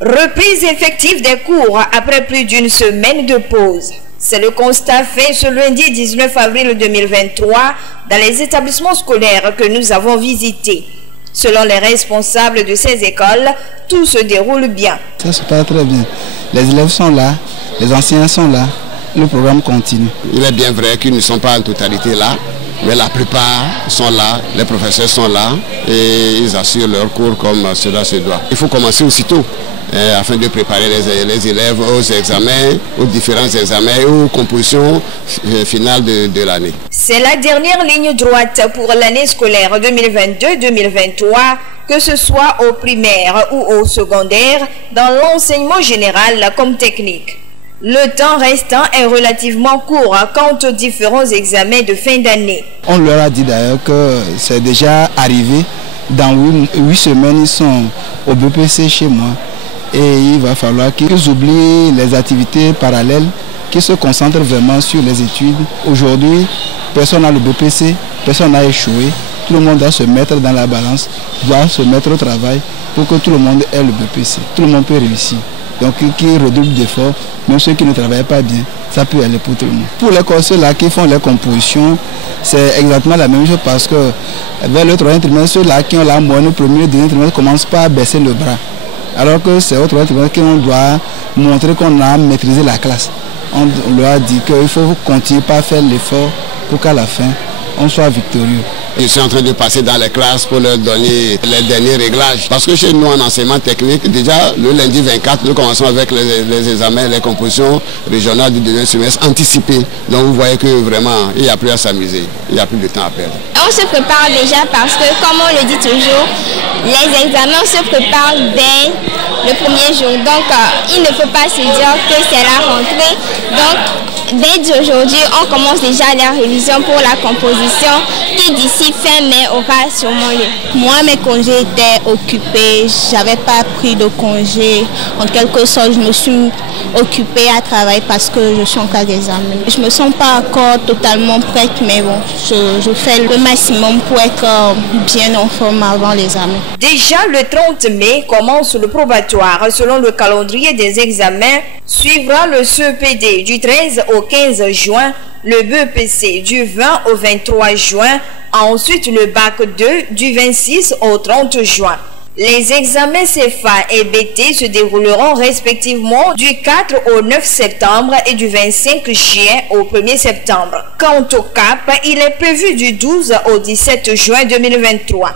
Reprise effective des cours après plus d'une semaine de pause. C'est le constat fait ce lundi 19 avril 2023 dans les établissements scolaires que nous avons visités. Selon les responsables de ces écoles, tout se déroule bien. Ça se passe très bien. Les élèves sont là, les enseignants sont là, le programme continue. Il est bien vrai qu'ils ne sont pas en totalité là, mais la plupart sont là, les professeurs sont là et ils assurent leurs cours comme cela se doit. Il faut commencer aussitôt afin de préparer les élèves aux examens, aux différents examens et aux compositions finales de l'année. C'est la dernière ligne droite pour l'année scolaire 2022-2023, que ce soit au primaire ou au secondaire, dans l'enseignement général comme technique. Le temps restant est relativement court quant aux différents examens de fin d'année. On leur a dit d'ailleurs que c'est déjà arrivé. Dans 8 semaines, ils sont au BPC chez moi. Et il va falloir qu'ils oublient les activités parallèles, qu'ils se concentrent vraiment sur les études. Aujourd'hui, personne n'a le BPC, personne n'a échoué. Tout le monde doit se mettre dans la balance, doit se mettre au travail pour que tout le monde ait le BPC. Tout le monde peut réussir. Donc, qu'ils redoublent d'efforts, même ceux qui ne travaillent pas bien, ça peut aller pour tout le monde. Pour les ceux-là qui font les compositions, c'est exactement la même chose parce que vers le troisième trimestre, ceux-là qui ont la moyenne au premier et deuxième trimestre ne commencent pas à baisser le bras. Alors que c'est au troisième trimestre qu'on doit montrer qu'on a maîtrisé la classe. On leur a dit qu'il faut continuer à faire l'effort pour qu'à la fin, on soit victorieux. Je suis en train de passer dans les classes pour leur donner les derniers réglages. Parce que chez nous, en enseignement technique, déjà le lundi 24, nous commençons avec les examens, les compositions régionales du deuxième semestre anticipées. Donc vous voyez que vraiment, il n'y a plus à s'amuser, il n'y a plus de temps à perdre. On se prépare déjà parce que, comme on le dit toujours, les examens se préparent dès le premier jour. Donc il ne faut pas se dire que c'est la rentrée. Donc dès aujourd'hui, on commence déjà la révision pour la composition qui d'ici fin mai aura sûrement lieu. Moi, mes congés étaient occupés, je n'avais pas pris de congé. En quelque sorte, je me suis occupée à travailler parce que je suis en cas d'examen. Je ne me sens pas encore totalement prête, mais bon, je fais le maximum pour être bien en forme avant l'examen. Déjà le 30 mai commence le probatoire. Selon le calendrier des examens, suivra le CEPD du 13 au 15 juin, le BEPC du 20 au 23 juin, ensuite le Bac 2 du 26 au 30 juin. Les examens CFA et BT se dérouleront respectivement du 4 au 9 septembre et du 25 juin au 1er septembre. Quant au CAP, il est prévu du 12 au 17 juin 2023.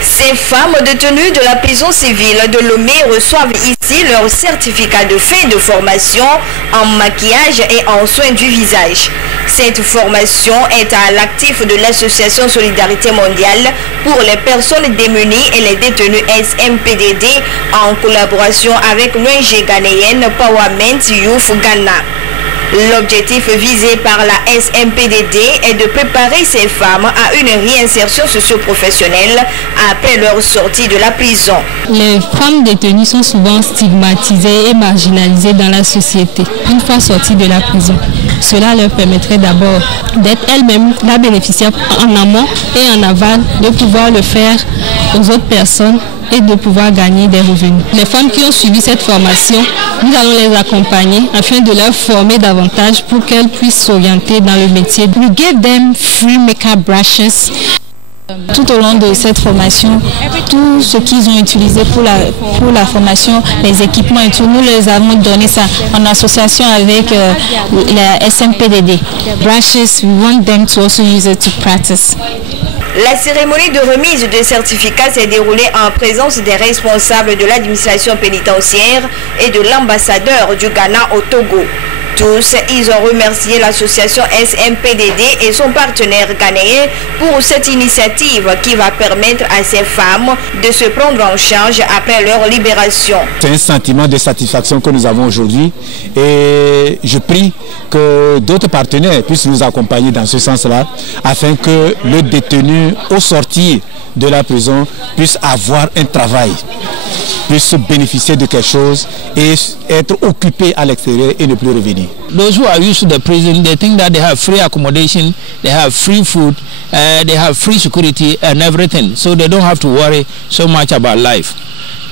Ces femmes détenues de la prison civile de Lomé reçoivent ici leur certificat de fin de formation en maquillage et en soins du visage. Cette formation est à l'actif de l'association Solidarité Mondiale pour les personnes démunies et les détenus SMPDD en collaboration avec l'ONG ghanéenne Powerment Youth Ghana. L'objectif visé par la SMPDD est de préparer ces femmes à une réinsertion socio-professionnelle après leur sortie de la prison. Les femmes détenues sont souvent stigmatisées et marginalisées dans la société. Une fois sorties de la prison, cela leur permettrait d'abord d'être elles-mêmes la bénéficiaire en amont et en aval, de pouvoir le faire aux autres personnes et de pouvoir gagner des revenus. Les femmes qui ont suivi cette formation, nous allons les accompagner afin de leur former davantage pour qu'elles puissent s'orienter dans le métier. We give them free makeup brushes. Tout au long de cette formation, tout ce qu'ils ont utilisé pour la formation, les équipements et tout, nous les avons donné ça en association avec la SMPDD. Brushes, we want them to also use it to practice. La cérémonie de remise de certificats s'est déroulée en présence des responsables de l'administration pénitentiaire et de l'ambassadeur du Ghana au Togo. Tous, ils ont remercié l'association SMPDD et son partenaire ghanéen pour cette initiative qui va permettre à ces femmes de se prendre en charge après leur libération. C'est un sentiment de satisfaction que nous avons aujourd'hui et je prie que d'autres partenaires puissent nous accompagner dans ce sens-là afin que le détenu au sortir de la prison puisse avoir un travail. puissent bénéficier de quelque chose et être occupés à l'extérieur et ne plus revenir. Those who are used to the prison, they think that they have free accommodation, they have free food, they have free security and everything, so they don't have to worry so much about life.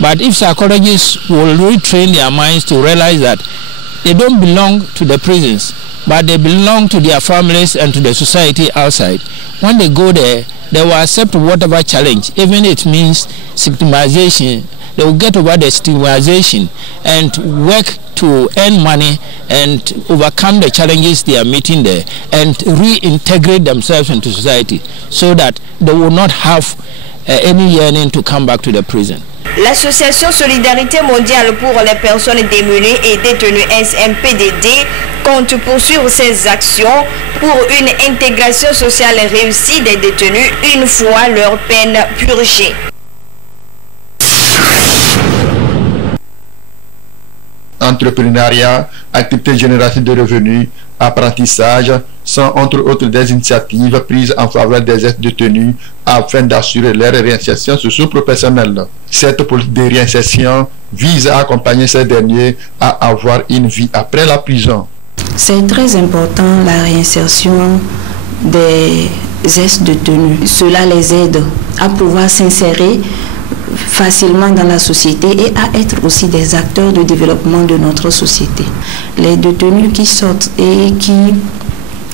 But if psychologists will retrain their minds to realize that they don't belong to the prisons, but they belong to their families and to the society outside, when they go there, they will accept whatever challenge, even if it means stigmatization. They will get over the stigmatization and work to earn money and overcome the challenges they are meeting there and reintegrate themselves into society so that they will not have any yearning to come back to the prison. L'association Solidarité mondiale pour les personnes démunies et détenues SMPDD compte poursuivre ses actions pour une intégration sociale réussie des détenus une fois leur peine purgée. Entrepreneuriat, activités génératrices de revenus, apprentissage sont entre autres des initiatives prises en faveur des ex-détenus afin d'assurer leur réinsertion socio-professionnelle. Cette politique de réinsertion vise à accompagner ces derniers à avoir une vie après la prison. C'est très important la réinsertion des ex-détenus. Cela les aide à pouvoir s'insérer facilement dans la société et à être aussi des acteurs de développement de notre société. Les détenus qui sortent et qui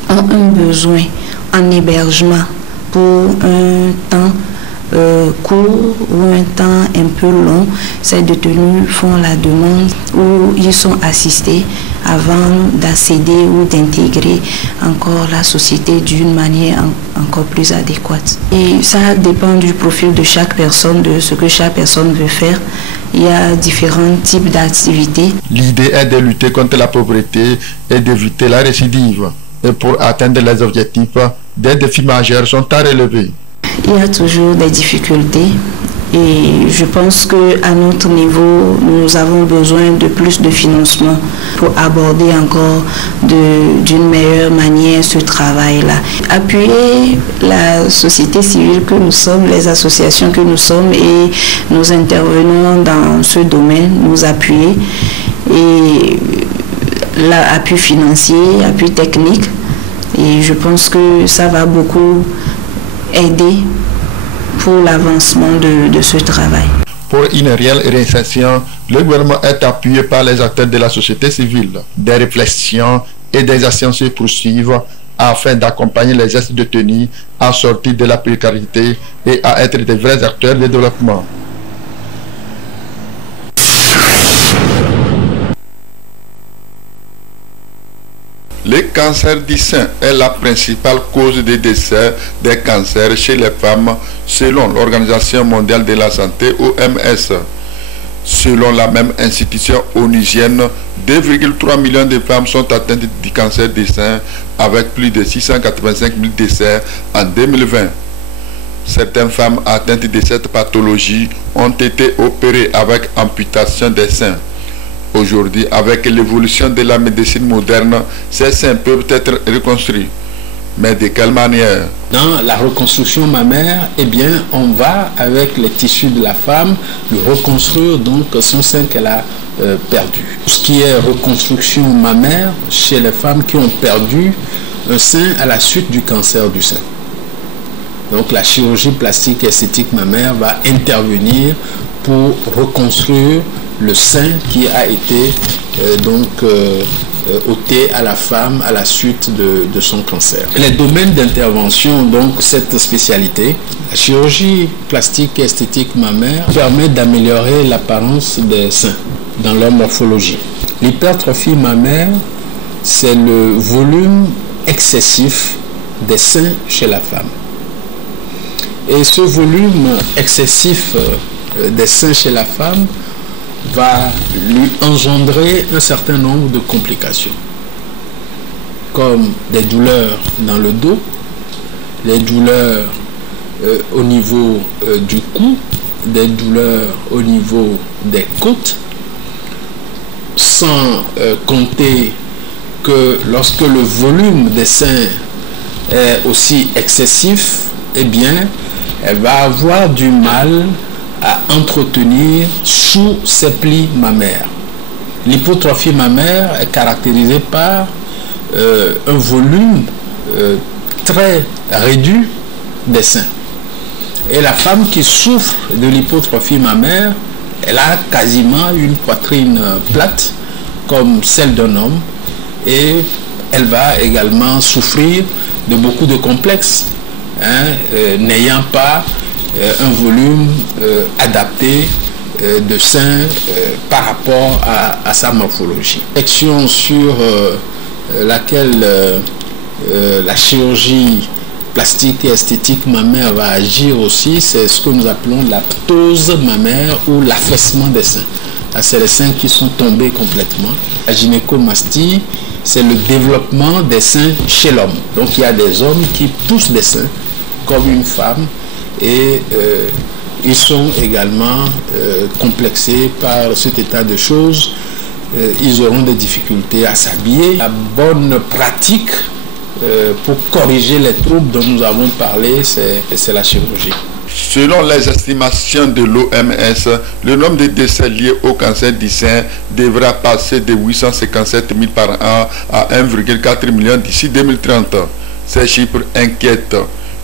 ont un besoin en hébergement pour un temps court ou un temps un peu long, ces détenus font la demande où ils sont assistés avant d'accéder ou d'intégrer encore la société d'une manière encore plus adéquate. Et ça dépend du profil de chaque personne, de ce que chaque personne veut faire. Il y a différents types d'activités. L'idée est de lutter contre la pauvreté et d'éviter la récidive. Et pour atteindre les objectifs, des défis majeurs sont à relever. Il y a toujours des difficultés et je pense qu'à notre niveau, nous avons besoin de plus de financement pour aborder encore d'une meilleure manière ce travail-là. Appuyer la société civile que nous sommes, les associations que nous sommes et nous intervenons dans ce domaine, nous appuyer et l'appui financier, appui technique et je pense que ça va beaucoup aider pour l'avancement de ce travail. Pour une réelle réinsertion, le gouvernement est appuyé par les acteurs de la société civile. Des réflexions et des actions se poursuivent afin d'accompagner les ex-détenus à sortir de la précarité et à être des vrais acteurs de développement. Le cancer du sein est la principale cause de décès des cancers chez les femmes selon l'Organisation mondiale de la santé OMS. Selon la même institution onusienne, 2,3 millions de femmes sont atteintes du cancer du sein avec plus de 685 000 décès en 2020. Certaines femmes atteintes de cette pathologie ont été opérées avec amputation des seins. Aujourd'hui, avec l'évolution de la médecine moderne, ces seins peuvent être reconstruits. Mais de quelle manière? Dans la reconstruction mammaire, eh bien, on va, avec les tissus de la femme, lui reconstruire donc son sein qu'elle a perdu. Tout ce qui est reconstruction mammaire chez les femmes qui ont perdu un sein à la suite du cancer du sein. Donc la chirurgie plastique et esthétique mammaire va intervenir pour reconstruire le sein qui a été ôté à la femme à la suite de son cancer. Les domaines d'intervention, donc cette spécialité, la chirurgie plastique et esthétique mammaire permet d'améliorer l'apparence des seins dans leur morphologie. L'hypertrophie mammaire, c'est le volume excessif des seins chez la femme. Et ce volume excessif des seins chez la femme va lui engendrer un certain nombre de complications, comme des douleurs dans le dos, les douleurs au niveau du cou, des douleurs au niveau des côtes, sans compter que lorsque le volume des seins est aussi excessif, eh bien, elle va avoir du mal à entretenir sous ces plis mammaires. L'hypotrophie mammaire est caractérisée par un volume très réduit des seins. Et la femme qui souffre de l'hypotrophie mammaire, elle a quasiment une poitrine plate comme celle d'un homme, et elle va également souffrir de beaucoup de complexes, n'ayant pas un volume adapté de sein par rapport à sa morphologie. Section sur laquelle la chirurgie plastique et esthétique mammaire va agir aussi, c'est ce que nous appelons la ptose mammaire ou l'affaissement des seins. C'est les seins qui sont tombés complètement. La gynécomastie, c'est le développement des seins chez l'homme. Donc il y a des hommes qui poussent des seins comme une femme, et ils sont également complexés par cet état de choses. Ils auront des difficultés à s'habiller. La bonne pratique pour corriger les troubles dont nous avons parlé, c'est la chirurgie. Selon les estimations de l'OMS, le nombre de décès liés au cancer du sein devra passer de 857 000 par an à 1,4 million d'ici 2030. Ces chiffres inquiètent,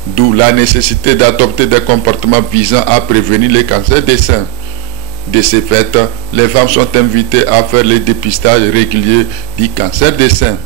d'où la nécessité d'adopter des comportements visant à prévenir les cancers des seins. De ce fait, les femmes sont invitées à faire le dépistage régulier du cancer des seins.